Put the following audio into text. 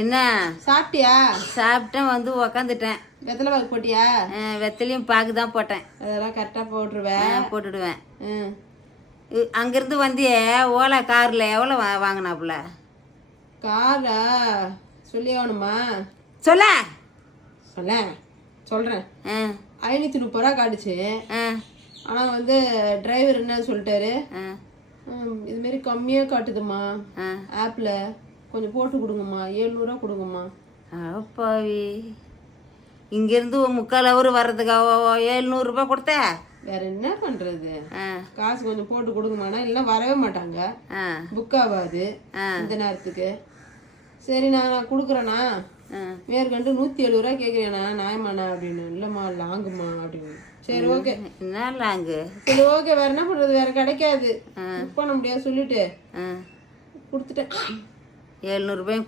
என்ன சாப்பிட்டியா? சாப்பிட்டேன், வந்து உக்காந்துட்டேன். வெத்தலை பாக்கு போட்டியா? வெத்தலையும் பாக்கு தான் போட்டேன். அதெல்லாம் கரெக்டாக போட்டுருவேன். போட்டுடுவேன். அங்கேருந்து வந்தியே ஓலா காரில் எவ்வளோ வாங்கினாப்புல? காரா சொல்லி ஆகணுமா? சொல்ல சொல்கிறேன். 530 ரூபா காட்டுச்சு. ஆனால் வந்து டிரைவர் என்ன சொல்லிட்டாரு, இதுமாரி கம்மியாக காட்டுதுமா ஆப்பில், கொஞ்சம் போட்டு கொடுங்கம்மா, 700 ரூபா கொடுங்கம்மா. அப்பாவி, இங்கேருந்து 3/4 ஹவர் வர்றதுக்காக 700 ரூபா கொடுத்த? வேற என்ன பண்றது, காசு கொஞ்சம் போட்டு கொடுங்கம்மானா இல்லைன்னா வரவே மாட்டாங்க, புக் ஆகாது இந்த நேரத்துக்கு. சரி நான் கொடுக்குறேண்ணா, மேற்கண்டு 170 ரூபா கேட்குறேண்ணா, நியாயமாண்ணா அப்படின்னு. இல்லைம்மா லாங்குமா அப்படின்னு. சரி ஓகே. என்ன லாங்கு? சரி ஓகே, வேற என்ன பண்றது, வேற கிடைக்காது, புக் பண்ண முடியாது சொல்லிட்டு கொடுத்துட்டேன். 700 ரூபாயும்